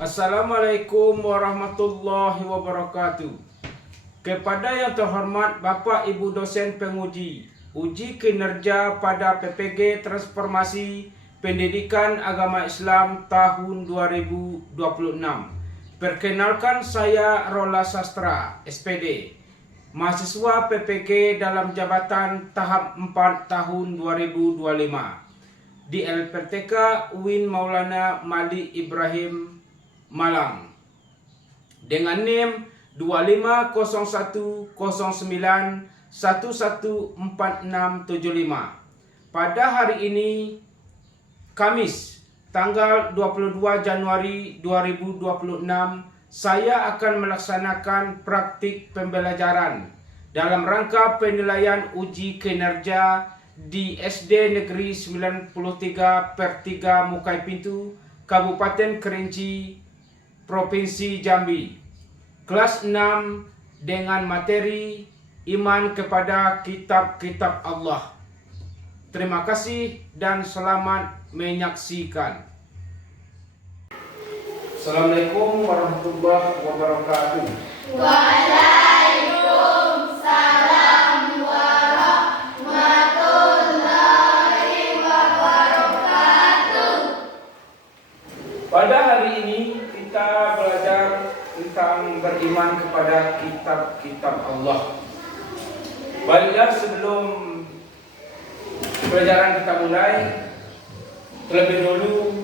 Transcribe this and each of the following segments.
Assalamualaikum warahmatullahi wabarakatuh. Kepada yang terhormat Bapak Ibu dosen penguji uji kinerja pada PPG Transformasi Pendidikan Agama Islam tahun 2026. Perkenalkan, saya Rola Sastra, SPD, mahasiswa PPG dalam jabatan tahap 4 tahun 2025 di LPTK UIN Maulana Malik Ibrahim Malang dengan NIM 250109114675. Pada hari ini, Kamis, tanggal 22 Januari 2026, saya akan melaksanakan praktik pembelajaran dalam rangka penilaian uji kinerja di SD Negeri 93/3 Mukai Pintu, Kabupaten Kerinci, Provinsi Jambi, kelas 6 dengan materi iman kepada kitab-kitab Allah. Terima kasih dan selamat menyaksikan. Assalamualaikum warahmatullahi wabarakatuh. Waalaikumsalam warahmatullahi wabarakatuh. Pada hari ini kita belajar tentang beriman kepada kitab-kitab Allah. Baiklah, sebelum pelajaran kita mulai, terlebih dahulu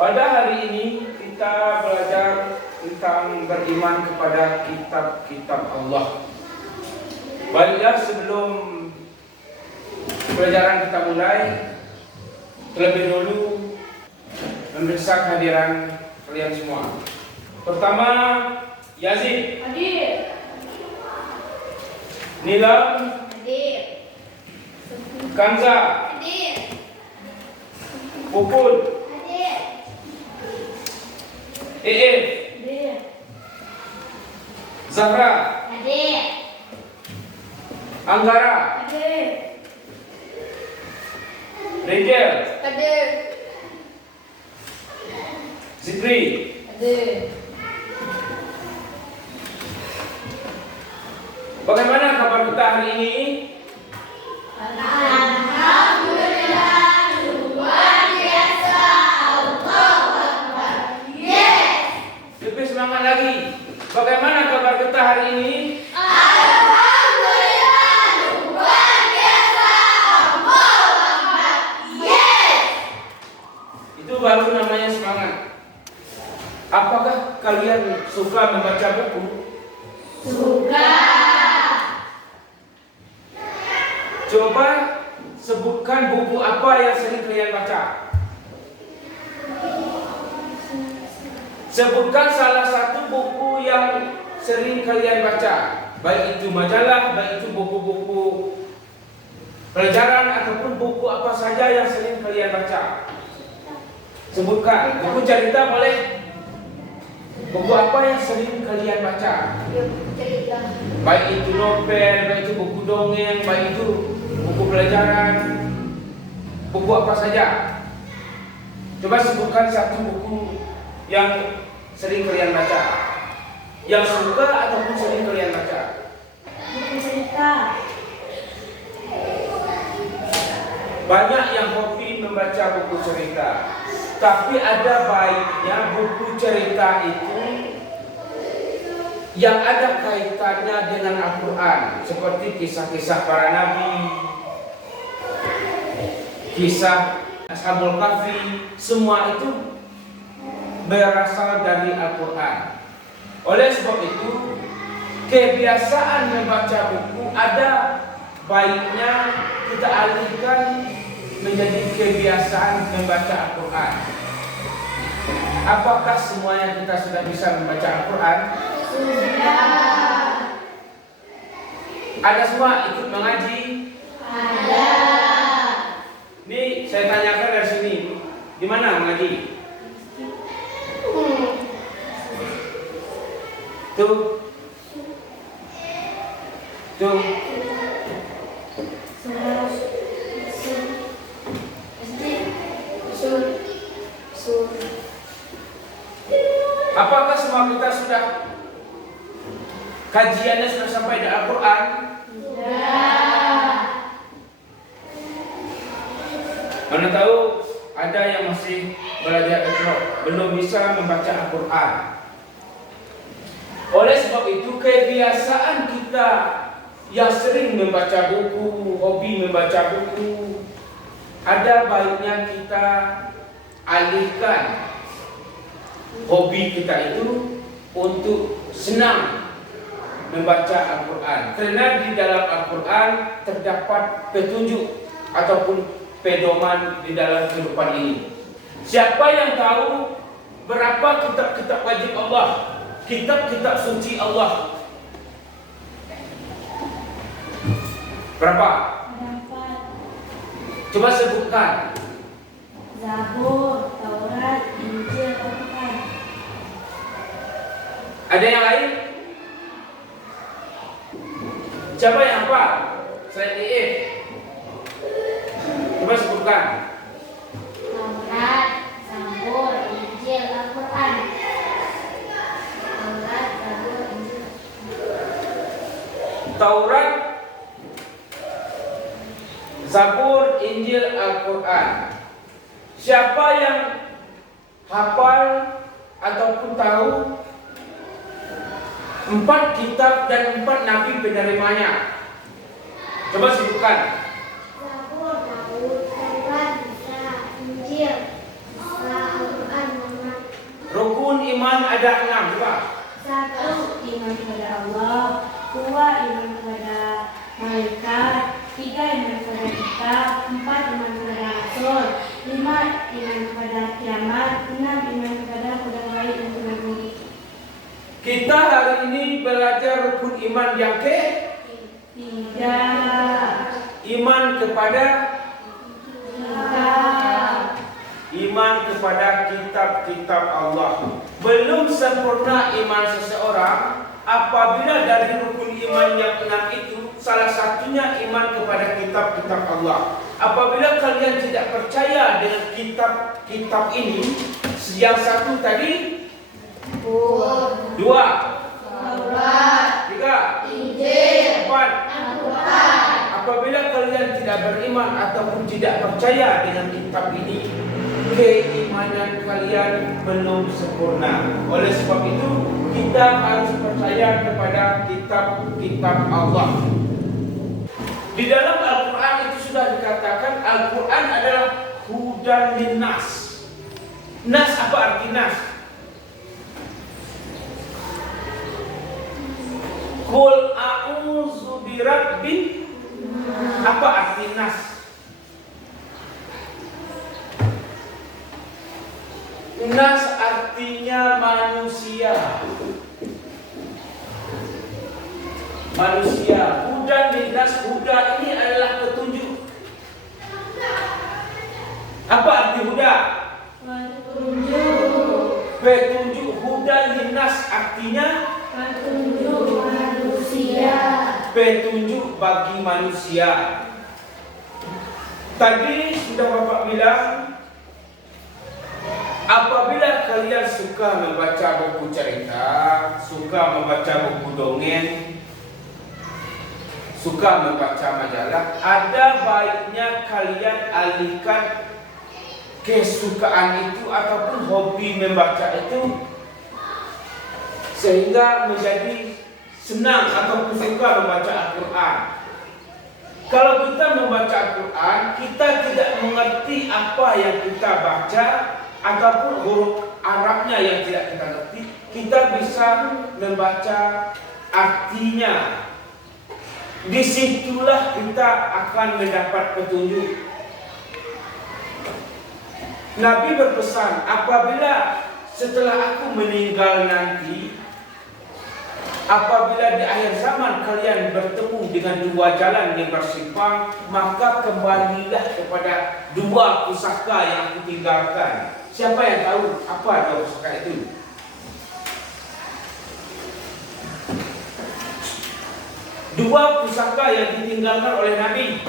pada hari ini kita belajar tentang beriman kepada kitab-kitab Allah. Baiklah, sebelum pelajaran kita mulai, terlebih dahulu memeriksa kehadiran kalian semua. Pertama, Yazid. Hadir. Nilam. Hadir. Kanza. Hadir. Pupul. Hadir. Eef. Hadir. Zahra. Hadir. Anggara. Hadir. Rejel. Hadir. Zikri. Hadir. Bagaimana kabar kita hari ini? Alhamdulillah, luar biasa. Allahu Akbar. Yes. Lebih semangat lagi. Bagaimana kabar kita hari ini? Alhamdulillah, luar biasa. Allahu Akbar. Yes. Itu baru namanya semangat. Apakah kalian suka membaca buku? Suka. Coba sebutkan buku apa yang sering kalian baca. Sebutkan salah satu buku yang sering kalian baca, baik itu majalah, baik itu buku-buku pelajaran ataupun buku apa saja yang sering kalian baca. Sebutkan. Buku cerita boleh. Buku apa yang sering kalian baca? Cerita. Baik itu novel, baik itu buku dongeng, baik itu buku pelajaran, buku apa saja. Coba sebutkan satu buku yang sering kalian baca, yang suka ataupun sering kalian baca. Buku cerita. Banyak yang hobi membaca buku cerita, tapi ada baiknya buku cerita itu yang ada kaitannya dengan Al-Quran, seperti kisah-kisah para nabi, kisah Ashabul Kahfi, semua itu berasal dari Al-Quran. Oleh sebab itu, kebiasaan membaca buku ada baiknya kita alihkan menjadi kebiasaan membaca Al-Quran. Apakah semuanya kita sudah bisa membaca Al-Quran? Sudah. Ada semua ikut mengaji? Ada. Nih saya tanyakan dari sini, di mana mengaji? Tuh. Apakah semua kita sudah kajiannya sudah sampai di Al-Quran? Sudah. Mana tahu ada yang masih belajar Iqra, belum bisa membaca Al-Quran. Oleh sebab itu kebiasaan kita yang sering membaca buku, hobi membaca buku, ada baiknya kita alihkan hobi kita itu untuk senang membaca Al-Quran. Karena di dalam Al-Quran terdapat petunjuk ataupun pedoman di dalam kehidupan ini. Siapa yang tahu berapa kitab-kitab wajib Allah, kitab-kitab suci Allah? Berapa? Coba sebutkan. Zabur, Taurat, Injil, Al-Quran. Ada yang lain? Siapa yang hafal? Selain DE. Coba sebutkan. Taurat, Zabur, Injil, Al-Quran. Taurat, Zabur, Injil. Taurat, Zabur, Injil, Al-Quran. Siapa yang hafal ataupun tahu 4 kitab dan 4 nabi penerimanya? Coba sebutkan. Zabur, Daud, Taurat, Isa, Injil, Al-Quran, Muhammad. Rukun iman ada 6. Coba. 1. Iman kepada Allah. 2. Iman kepada malaikat. 3. Iman kepada kitab. 4. Iman kepada Rasul. 5. Iman kepada kiamat. 6. Iman kepada kabar baik dan kabar buruk. Kita hari ini belajar rukun iman yang ke 3. iman kepada iman kepada kitab-kitab Allah. Belum sempurna iman seseorang apabila dari rukun iman yang 6 itu salah satunya iman kepada kitab-kitab Allah. Apabila kalian tidak percaya dengan kitab-kitab ini, yang satu tadi, 2, 3, Injil, 4. Al-Quran. Apabila kalian tidak beriman ataupun tidak percaya dengan kitab ini, keimanan kalian belum sempurna. Oleh sebab itu, kita harus percaya kepada kitab-kitab Allah. Di dalam Al-Quran itu sudah dikatakan Al-Quran adalah hudan linnas. Nas apa arti nas? Qul a'udzu birabbin. Apa arti nas? Nas artinya manusia. Manusia. Hudan linnas, huda ini adalah petunjuk. Apa arti huda? Petunjuk. Hudan linnas artinya Petunjuk manusia. petunjuk bagi manusia. Tadi sudah Bapak bilang, apabila kalian suka membaca buku cerita, suka membaca buku dongeng, suka membaca majalah, ada baiknya kalian alihkan kesukaan itu ataupun hobi membaca itu sehingga menjadi senang ataupun suka membaca Al-Quran. Kalau kita membaca Al-Quran, kita tidak mengerti apa yang kita baca ataupun huruf Arabnya yang tidak kita ngerti, kita bisa membaca artinya. Disitulah kita akan mendapat petunjuk. Nabi berpesan, apabila setelah aku meninggal nanti, apabila di akhir zaman kalian bertemu dengan dua jalan yang bersimpang, maka kembalilah kepada dua pusaka yang aku tinggalkan. Siapa yang tahu apa dua pusaka itu? Dua pusaka yang ditinggalkan oleh Nabi.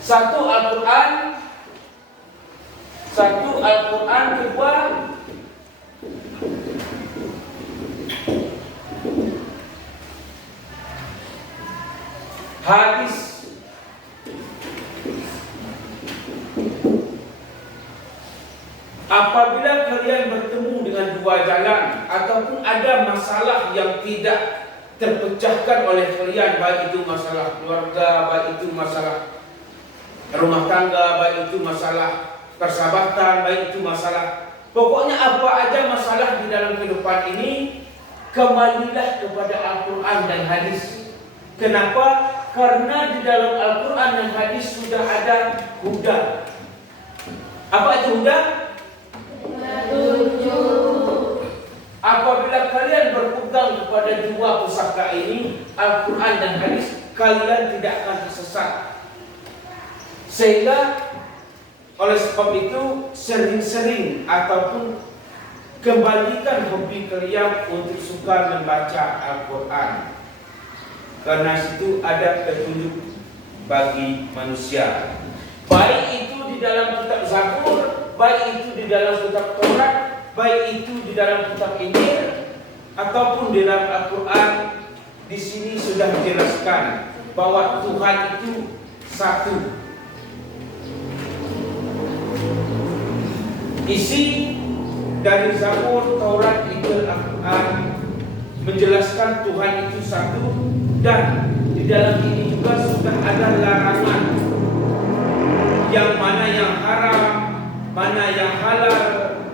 Satu Al-Quran, kedua hadis. Apabila kalian bertemu dengan dua jalan ataupun ada masalah yang tidak terpecahkan oleh kalian, baik itu masalah keluarga, baik itu masalah rumah tangga, baik itu masalah persahabatan, baik itu masalah, pokoknya apa aja masalah di dalam kehidupan ini, kembalilah kepada Al-Quran dan hadis. Kenapa? Karena di dalam Al-Quran dan hadis sudah ada huda. Apa itu huda? Apabila kalian berpegang kepada dua pusaka ini, Al-Quran dan hadis, kalian tidak akan tersesat. Sehingga oleh sebab itu sering-sering ataupun kembalikan hobi kalian untuk suka membaca Al-Quran. Karena situ ada petunjuk bagi manusia. Baik itu di dalam kitab Zabur, baik itu di dalam kitab Taurat, baik itu di dalam kitab Injil ataupun di dalam Al-Quran. Di sini sudah dijelaskan bahwa Tuhan itu satu. Isi dari Zabur, Taurat, Injil, Al-Quran menjelaskan Tuhan itu satu, dan di dalam ini juga sudah ada larangan, yang mana yang haram, mana yang halal,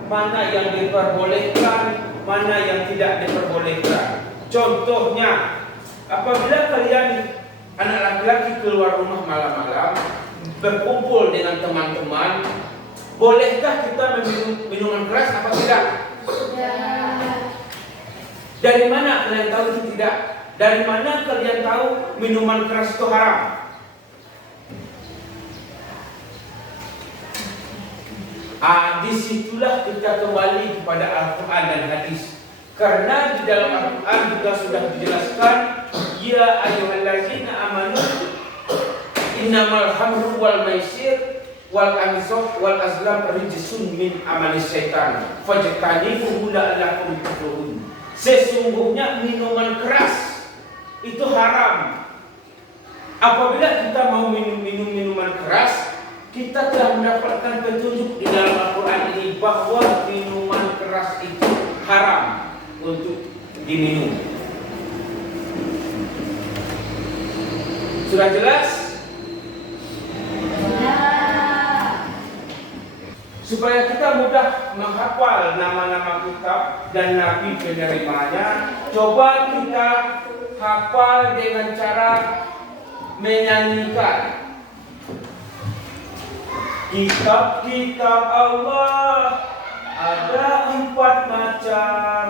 mana yang diperbolehkan, mana yang tidak diperbolehkan. Contohnya, apabila kalian anak laki-laki keluar rumah malam-malam berkumpul dengan teman-teman, bolehkah kita meminum minuman keras apa tidak? Dari mana kalian tahu itu tidak? Dari mana kalian tahu minuman keras itu haram? Disitulah kita kembali kepada Al-Quran dan hadis. Karena di dalam Al-Quran juga sudah dijelaskan, ya ayyuhallazina amanu innamal hamru wal maisir wal ansab wal azlam rijsun min amalis syaitan fajtanibuhu la'allakum tuflihun. Sesungguhnya minuman keras itu haram. Apabila kita mau minum minuman keras, kita telah mendapatkan petunjuk di dalam Al-Quran ini bahwa minuman keras itu haram untuk diminum. Sudah jelas? Supaya kita mudah menghafal nama-nama kitab dan nabi penerimanya, coba kita hafal dengan cara menyanyikan. Kitab-kitab Allah ada 4 macam.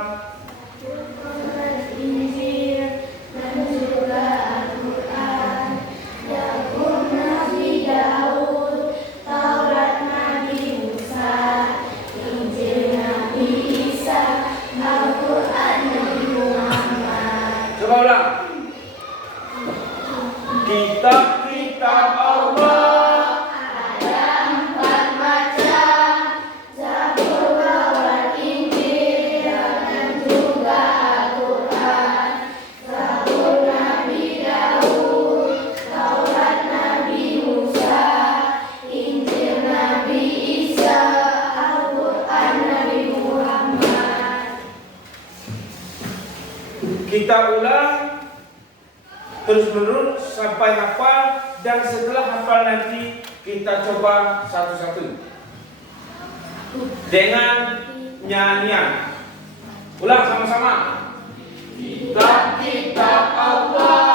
Injil dan juga Al-Quran, Zabur Nabi Daud, Taurat Nabi Musa, Injil Nabi Isa, Al-Quran Nabi Muhammad. Coba ulang. Kitab-kitab Allah kita ulang. terus menerus sampai hafal, dan setelah hafal nanti kita coba satu-satu dengan nyanyian. Ulang sama-sama. Kitab-kitab Allah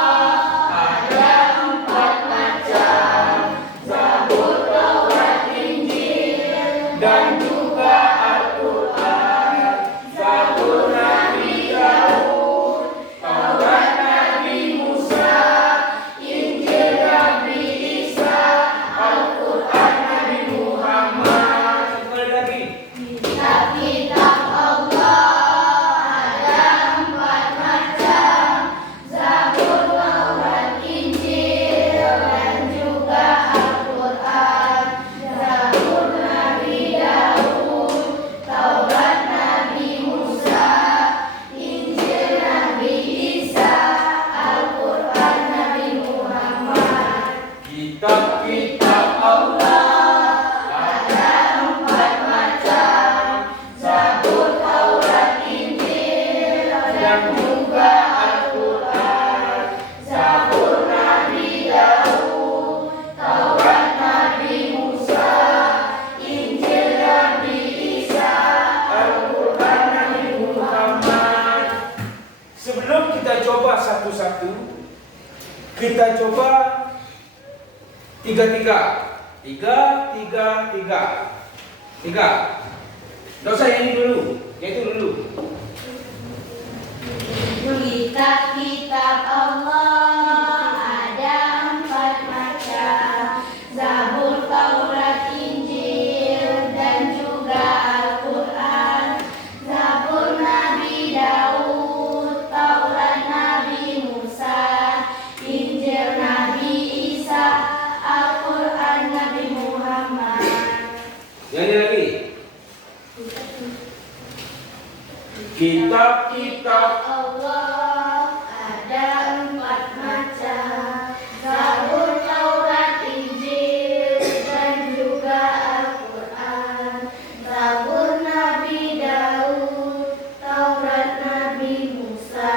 ada 4 macam, Zabur, Taurat, Injil, dan juga Al-Quran. Zabur Nabi Daud, Taurat Nabi Musa, Injil Nabi Isa, Al-Quran Nabi Muhammad. Sekali lagi. Kitab-kitab Allah ada 4 macam, Zabur, Taurat, Injil, dan juga Al-Quran. Zabur Nabi Daud, Taurat Nabi Musa, Injil Nabi Isa, Al-Quran Nabi Muhammad. Kitab-kitab Allah Ada 4 macam, Zabur, Taurat, Injil, dan juga Al-Quran. Zabur Nabi Daud, Taurat Nabi Musa, Injil Nabi Isa, Al-Quran Nabi Muhammad. Sebelum kita coba satu-satu, kita coba tiga-tiga. Tiga. Tidak usah yang ini dulu, yang itu dulu. Kitab-kitab Allah ada 4 macam, Zabur, Taurat, Injil, dan juga Al-Quran. Zabur Nabi Daud, Taurat Nabi Musa, Injil Nabi Isa, Al-Quran Nabi Muhammad. Yang ini lagi. Kitab-kitab Allah ada 4 macam, Zabur, Taurat, Injil, dan juga Al-Quran. Zabur Nabi Daud, Taurat Nabi Musa,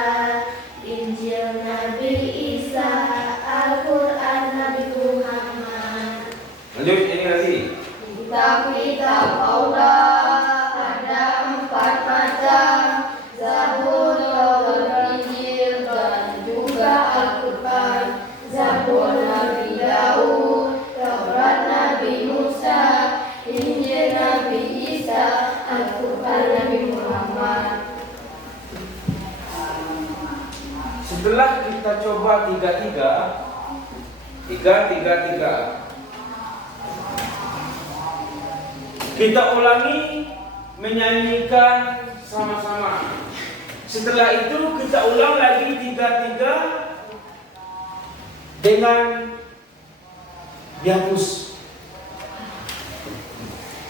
Injil Nabi Isa, Al-Quran Nabi Muhammad. Lanjut, ini lagi. Kitab-kitab Allah ada 4 macam, Zabur, Taurat, Injil, dan juga Al-Quran. Zabur Nabi Daud, Taurat Nabi Musa, Injil Nabi Isa, Al-Quran Nabi Muhammad. Setelah kita coba tiga-tiga, kita ulangi menyanyikan sama-sama. Setelah itu kita ulang lagi tiga-tiga dengan dihapus.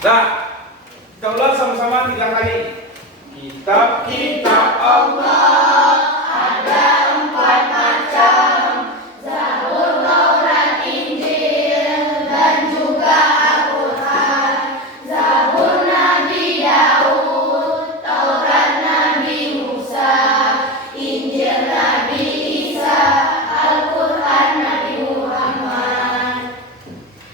Nah, kita ulang sama-sama 3 kali. Kitab-kitab Allah Ada 4 macam, Zabur, Taurat, Injil, dan juga Al-Quran. Zabur Nabi Daud, Taurat Nabi Musa, Injil Nabi Isa, Al-Quran Nabi Muhammad.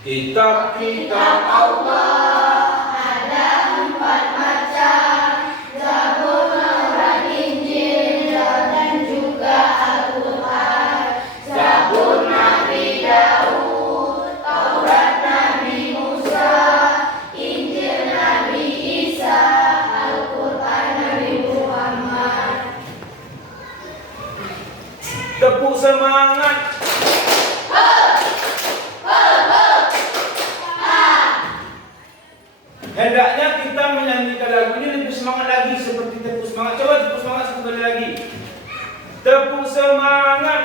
Kitab-kitab Allah ada 4 macam, Zabur, Taurat, Injil, dan juga Al-Quran. Zabur Nabi Daud, Taurat Nabi Musa, Injil Nabi Isa, Al-Quran Nabi Muhammad. Tepuk semangat. Hendaknya kita menyanyikan lagu ini lebih semangat lagi, seperti tepuk semangat. Coba tepuk semangat sekali lagi. Tepuk semangat.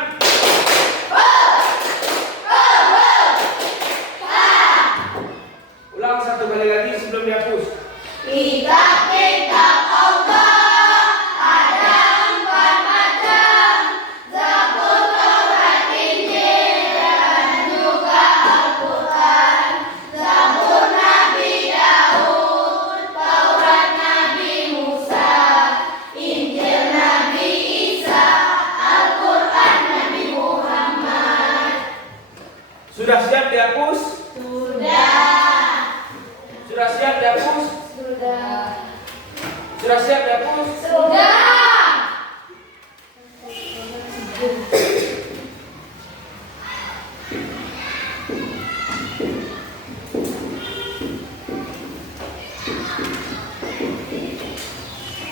Ulang 1 kali lagi sebelum dihapus. Kitab-kitab Allah ada 4 macam, Zabur, Taurat, Injil, dan juga Al-Quran. Zabur Nabi Daud, Taurat Nabi Musa, Injil Nabi Isa, Al-Quran Sudah siap dihapus? Sudah. Sudah siap dihapus? Sudah. Sudah siap dihapus? Sudah.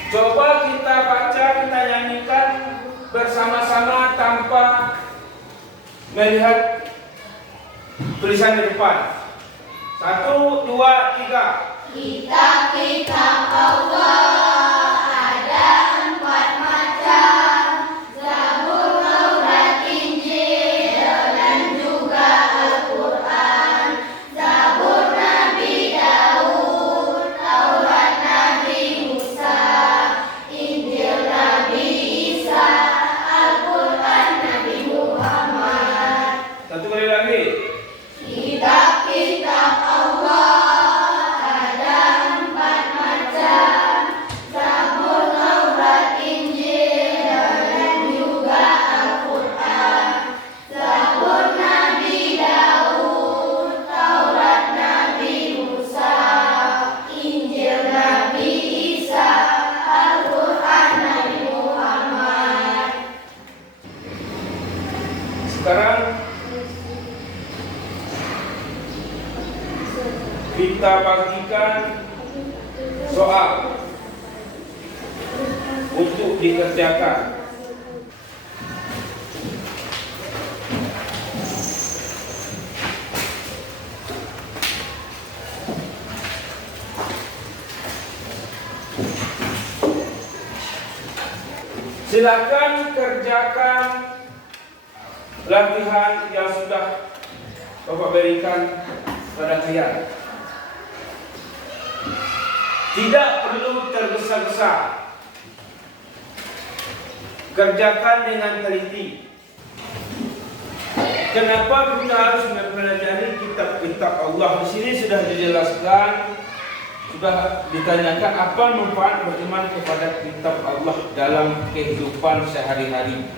Coba kita baca, kita nyanyikan bersama-sama tanpa melihat tulisan di depan. 1, 2, 3. Kitab-kitab Allah ada 4 macam, Zabur, Taurat, Injil, dan juga Al-Quran. Zabur Nabi Daud, Taurat Nabi Musa, Injil Nabi Isa, Al-Quran Nabi Muhammad. Satu kali lagi. Kitab-kitab Allah ada 4 macam, Zabur, Taurat, Injil, dan juga Al-Quran. Zabur Nabi Daud, Taurat Nabi Musa, Injil Nabi Isa, Al-Quran Nabi Muhammad. Sekarang kita bagikan soal untuk dikerjakan. Silakan kerjakan latihan yang sudah Bapak berikan pada kalian. Tidak perlu tergesa-gesa. Kerjakan dengan teliti. Kenapa kita harus mempelajari kitab-kitab Allah? Di sini sudah dijelaskan, sudah ditanyakan apa manfaat beriman kepada kitab Allah dalam kehidupan sehari-hari.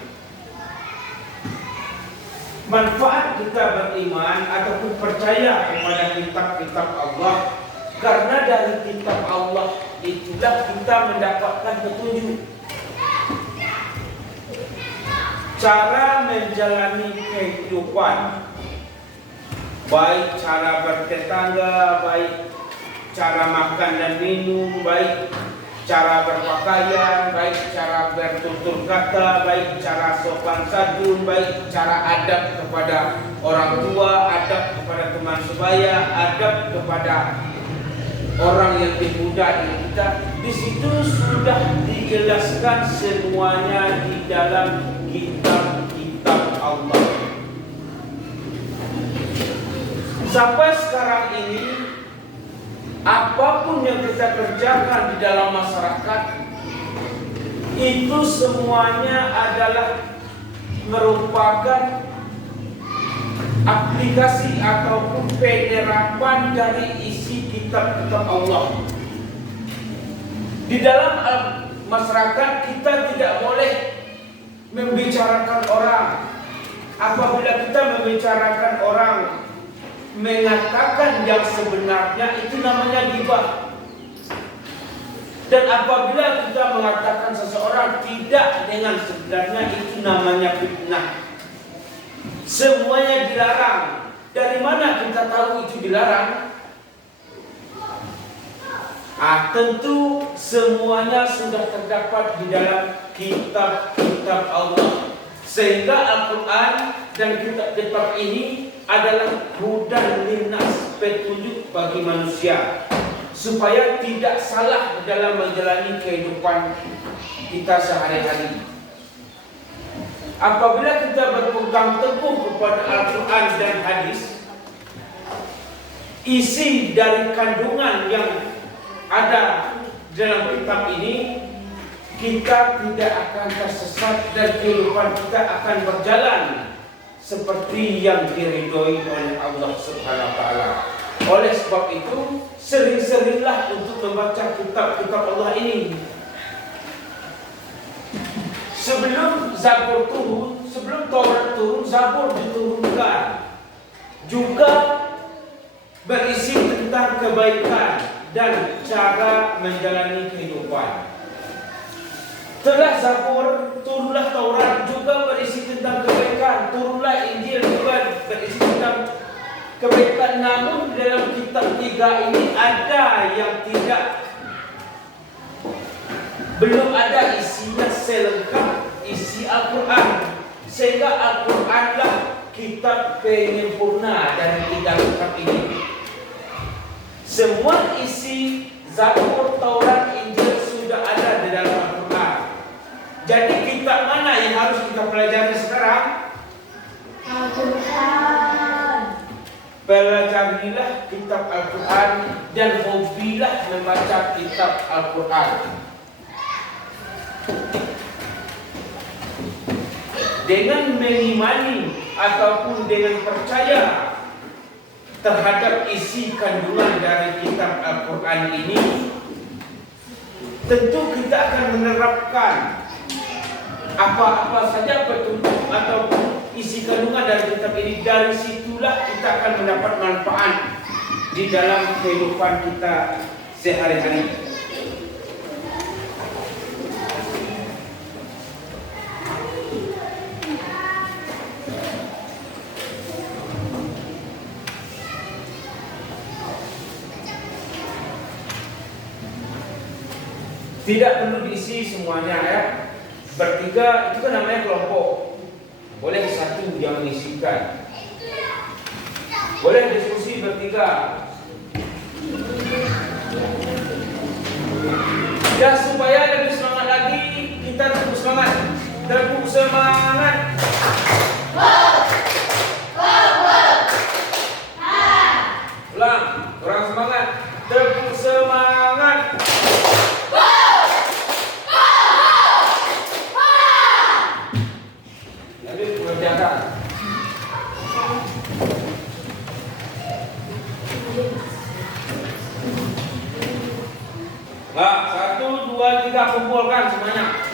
Manfaat kita beriman ataupun percaya kepada kitab-kitab Allah, karena dari kitab Allah itulah kita mendapatkan petunjuk cara menjalani kehidupan, baik cara bertetangga, baik cara makan dan minum, baik cara berpakaian, baik cara bertutur kata, baik cara sopan santun, baik cara adab kepada orang tua, adab kepada teman sebaya, adab kepada orang yang lebih muda dari kita. Di situ sudah dijelaskan semuanya di dalam kitab-kitab Allah. Sampai sekarang ini, apapun yang kita kerjakan di dalam masyarakat, itu semuanya adalah merupakan aplikasi ataupun penerapan dari isi kitab-kitab Allah. Di dalam masyarakat kita tidak boleh membicarakan orang. Apabila kita membicarakan orang, mengatakan yang sebenarnya, itu namanya ghibah. Dan apabila kita mengatakan seseorang tidak dengan sebenarnya, itu namanya fitnah. Semuanya dilarang. Dari mana kita tahu itu dilarang? Tentu semuanya sudah terdapat di dalam kitab-kitab Allah. Sehingga Al-Quran dan kitab-kitab ini adalah hudan linnas, petunjuk bagi manusia, supaya tidak salah dalam menjalani kehidupan kita sehari-hari. Apabila kita berpegang teguh kepada Al-Quran dan hadis, isi dari kandungan yang ada dalam kitab ini, kita tidak akan tersesat dan kehidupan kita akan berjalan seperti yang diridhoi oleh Allah Subhanahu wa taala. Oleh sebab itu, sering-seringlah untuk membaca kitab-kitab Allah ini. Sebelum Zabur turun, sebelum Taurat turun, Zabur diturunkan. juga berisi tentang kebaikan dan cara menjalani kehidupan. Telah Zabur, turunlah Taurat juga berisi tentang kebaikan, turunlah Injil juga berisi tentang kebaikan. Namun dalam kitab tiga ini ada yang tidak, belum ada isinya selengkap isi Al-Quran, sehingga Al-Quranlah kitab penyempurna dari tiga kitab ini. Semua isi Zabur, Taurat, Injil sudah ada di dalam Al-Quran. Jadi kitab mana yang harus kita pelajari sekarang? Al-Quran. Pelajarilah kitab Al-Quran dan hobilah membaca kitab Al-Quran. Dengan mengimani ataupun dengan percaya terhadap isi kandungan dari kitab Al-Quran ini, tentu kita akan menerapkan apa-apa saja petunjuk ataupun isi kandungan dari kitab ini. Dari situlah kita akan mendapat manfaat di dalam kehidupan kita sehari-hari. Tidak perlu diisi semuanya ya. Bertiga itu kan namanya kelompok. Boleh satu yang mengisikan. Boleh diskusi bertiga. Ya, supaya lebih semangat lagi, kita tepuk semangat. Tepuk semangat. Ulang, kurang semangat. Tepuk semangat. Nah, 1, 2, 3 kumpulkan semuanya.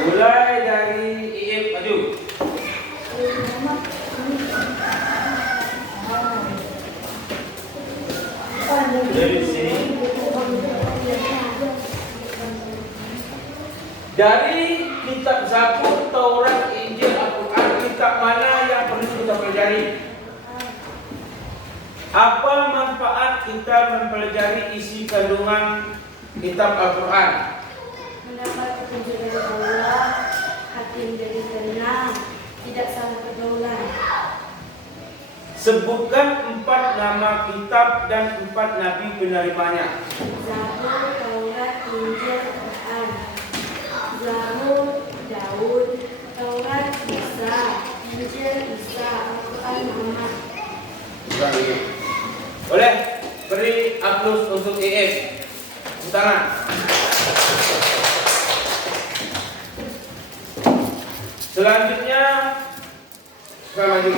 Mulai dari IF maju. Dari sini. Dari kitab Zabur, Taurat, Injil, Al-Quran, kitab mana yang perlu kita pelajari? Apa manfaat kita mempelajari isi kandungan kitab Al-Quran? Mendapat petunjuk dari Allah, hati menjadi tenang, tidak salah pergaulan. Sebutkan 4 nama kitab dan 4 nabi penerimanya. Zabur, Taurat, Injil, Quran. Zabur, Daud. Taurat, Musa. Injil, Isa. Al-Quran, Muhammad. Boleh beri aplaus untuk EF. Tepuk tangan. Selanjutnya kita maju.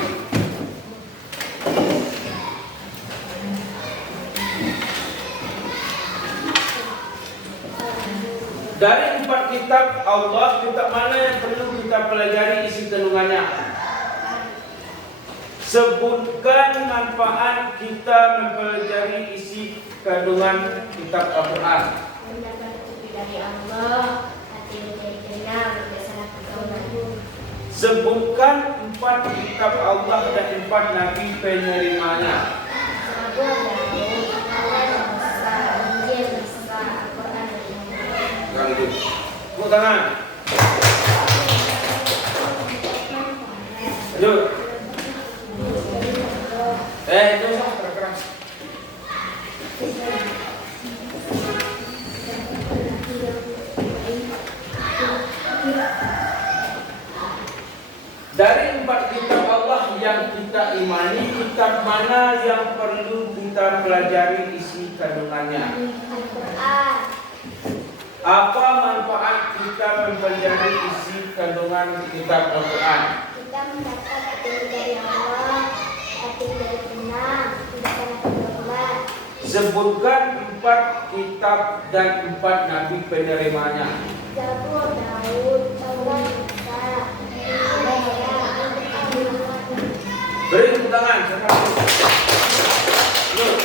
Dari 4 kitab Allah, kitab mana yang perlu kita pelajari isi kandungannya? Sebutkan manfaat kita mempelajari isi kandungan kitab Al-Quran. Mendapat petunjuk dari Allah, hati menjadi tenang, tidak salah pergaulan. Sebutkan 4 kitab Allah dan 4 nabi penerimanya. Zabur, Daud. Taurat, Musa. Injil, Isa. Al-Quran, Muhammad. Tepuk tangan. Lanjut. Itu usah keras. Dari 4 kitab Allah yang kita imani, kitab mana yang perlu kita kita pelajari isi kandungannya? Al-Quran. Apa manfaat kita mempelajari isi kandungan kitab Al-Quran? Kita mendapat petunjuk dari Allah, petunjuk dari benar, tidak pernah berubah. Sebutkan 4 kitab dan 4 nabi penerimanya. Zabur, Daud, Taurat, Musa, Injil, Al-Quran. Beri tepuk tangan. Loh.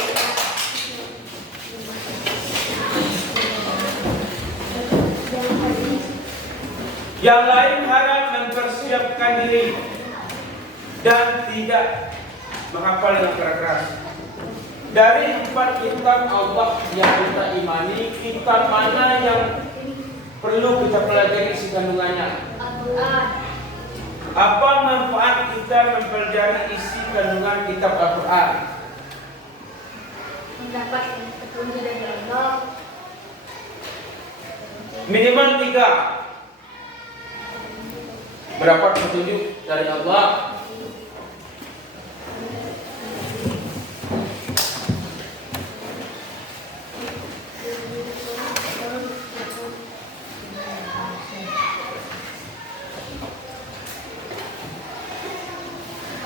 Yang lain harap mempersiapkan diri dan tidak menghafal dengan keras. Dari 4 kitab Allah yang kita imani, kitab mana yang perlu kita pelajari isi kandungannya? Al-Quran. Apa manfaat kita mempelajari isi kandungan kitab Al-Quran? Mendapat petunjuk dari Allah. Minimal 3. Mendapat petunjuk dari Allah.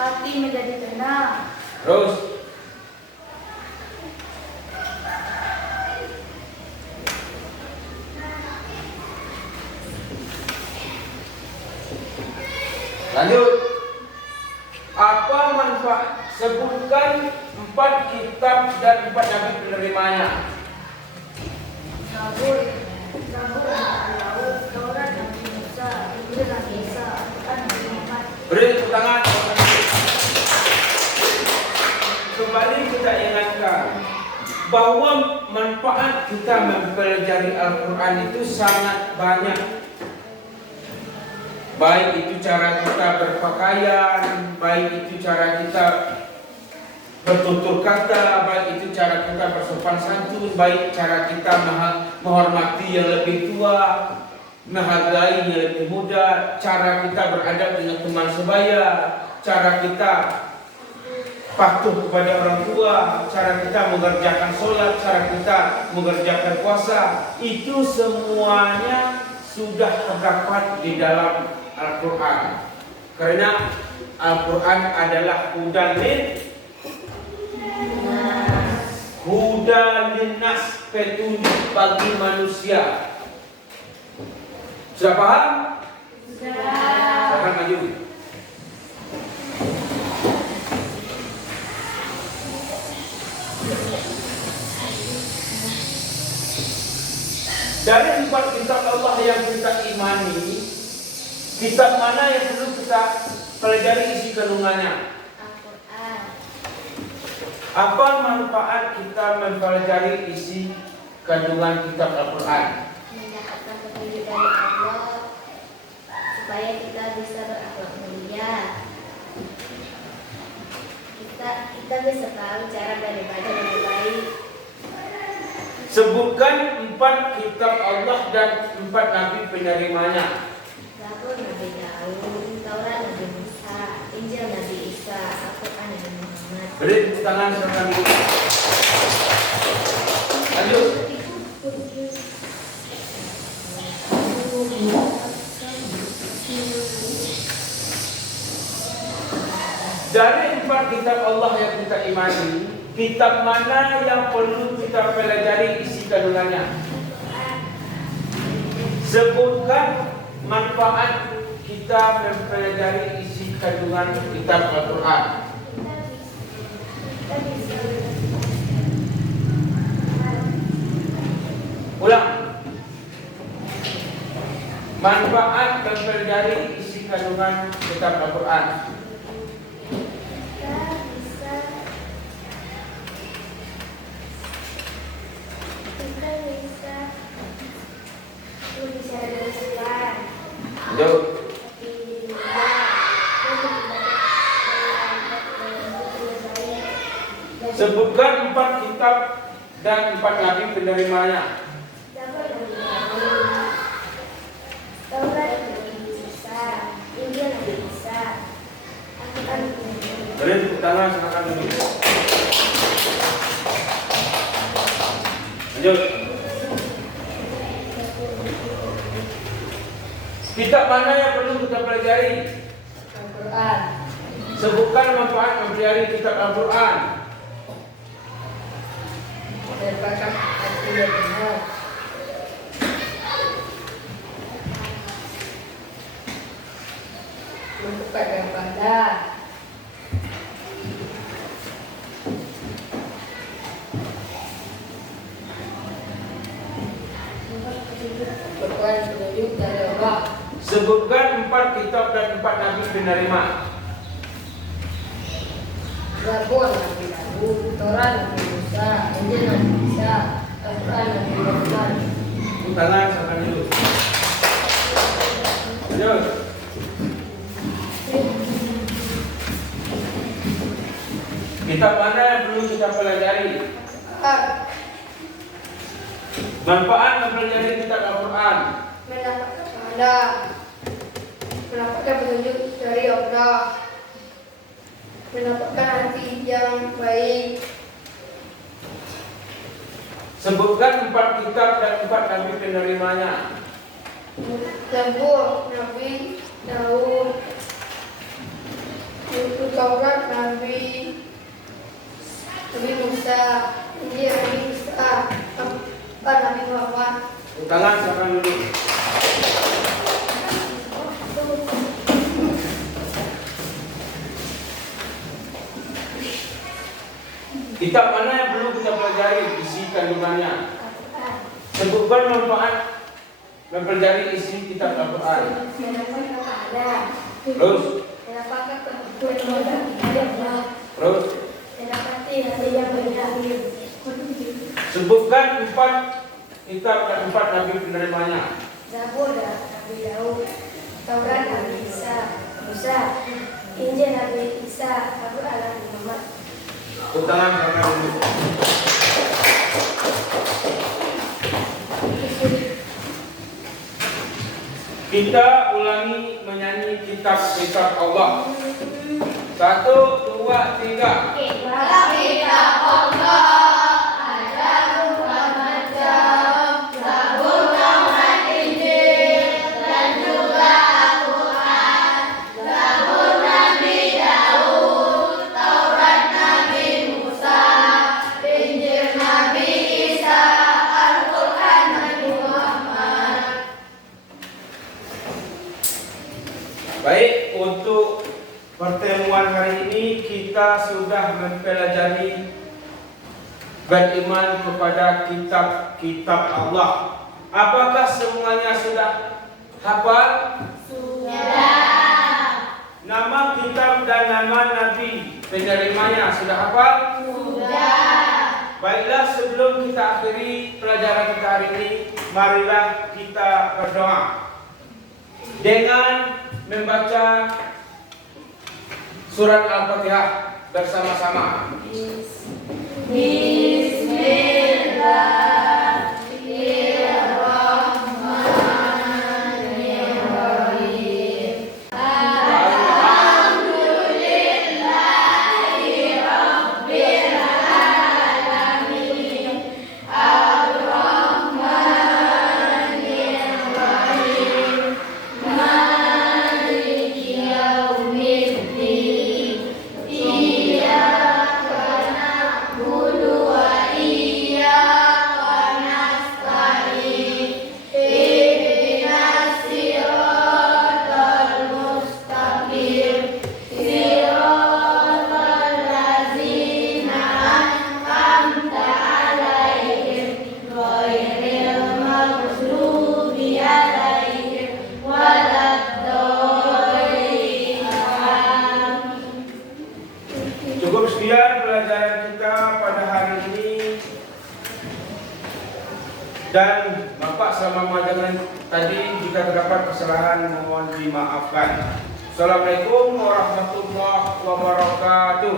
Hati menjadi tenang. Terus lanjut. Apa manfaat? Sebutkan 4 kitab dan 4 nabi penerimanya. Zabur, Nabi Daud, Taurat Nabi Musa, Injil Nabi Isa, Al-Quran Nabi Muhammad. Beri tepuk tangan. Kembali kita ingatkan bahwa manfaat kita mempelajari Al-Quran itu sangat banyak. Baik itu cara kita berpakaian, baik itu cara kita bertutur kata, baik itu cara kita bersopan santun, baik cara kita menghormati yang lebih tua, menghargai yang lebih muda, cara kita beradab dengan teman sebaya, cara kita patuh kepada orang tua, cara kita mengerjakan sholat, cara kita mengerjakan puasa, itu semuanya sudah terdapat di dalam Al-Quran. Karena Al-Quran adalah hudan linnas, petunjuk bagi manusia. Sudah paham? Sudah. Silakan maju. Dari 4 kitab Allah yang kita imani, kitab mana yang perlu kita pelajari isi kandungannya? Al-Quran. Apa manfaat kita mempelajari isi kandungan kitab Al-Quran? Mendapatkan petunjuk dari Allah supaya kita bisa berakhlak mulia. Kita bisa tahu cara beribadah lebih baik. Sebutkan 4 kitab Allah dan 4 nabi penerimanya. Zabur Nabi Daud, Taurat Nabi Musa, Injil Nabi Isa, Al-Quran Nabi Muhammad. Beri tepuk tangan silakan. Lanjut. Dari 4 kitab Allah yang kita imani, kitab mana yang perlu kita pelajari isi kandungannya? Sebutkan manfaat kita mempelajari isi kandungan kitab Al-Quran. Ulang. Manfaat mempelajari isi kandungan kitab Al-Quran. Lanjut. Sebutkan 4 kitab dan 4 nabi penerimanya. Taurat Nabi Musa, Injil Nabi Isa, Al-Quran Nabi Muhammad. Beri tepuk tangan silakan dulu. Lanjut. Kitab mana yang perlu kita pelajari? Al-Quran. Sebutkan manfaat mempelajari kitab Al-Quran. Mendapatkan hati yang benar. Membuka yang pandang. Berkuat petunjuk dari Allah. Sebutkan 4 kitab dan 4 nabi penerima. Zabur Nabi Daud, Taurat Nabi Musa, Injil Nabi Isa, Al-Quran Nabi Muhammad. Tangan sampai dulu. Lanjut. Kitab mana yang perlu kita pelajari? Manfaat mempelajari kitab Al-Quran. Mendapatkan petunjuk dari Allah, mendapatkan hati yang baik. Sebutkan 4 kitab dan 4 nabi penerimanya. Zabur Nabi Daud, Taurat Nabi Musa, Injil Nabi Isa, Al-Quran Nabi Muhammad. Tangan sampai dulu. Kitab mana yang perlu kita pelajari isi kandungannya? Sebutkan manfaat mempelajari isi kitab Al-Quran. Terus, terus sebutkan 4 kitab dan 4 nabi penerimanya. Zabur Nabi Daud, Taurat Nabi Musa, Injil Nabi Isa, Al-Quran Nabi Muhammad. Tangan sampai dulu. Kita ulangi menyanyi kitab-kitab Allah. 1, 2, 3. Kitab Allah ada 4 macam, Zabur, Taurat, Injil, dan juga Al-Quran. Zabur Nabi Daud, Taurat Nabi Musa, Injil Nabi Isa, Al-Quran Nabi Muhammad. Baik, untuk pertemuan hari ini kita sudah mempelajari beriman kepada kitab-kitab Allah. Apakah semuanya sudah hafal? Sudah. Nama kitab dan nama nabi penerimanya sudah hafal? Sudah. Baiklah, sebelum kita akhiri pelajaran kita hari ini, marilah kita berdoa dengan membaca surat Al-Fatihah bersama-sama. Bismillahirrahmanirrahim. Alhamdulillahirabbil alamin. Ar-Rahmanirrahim. Maliki yaumiddin. Iyyaka na'budu wa iyyaka nasta'in. Ihdinas siratal mustaqim. Siratal ladzina an'amta 'alaihim ghairil maghdubi 'alaihim waladdallin. Amin. Cukup sekian pelajaran kita pada hari ini, dan Bapak selama majangan tadi jika terdapat kesalahan mohon dimaafkan. Assalamualaikum warahmatullahi wabarakatuh.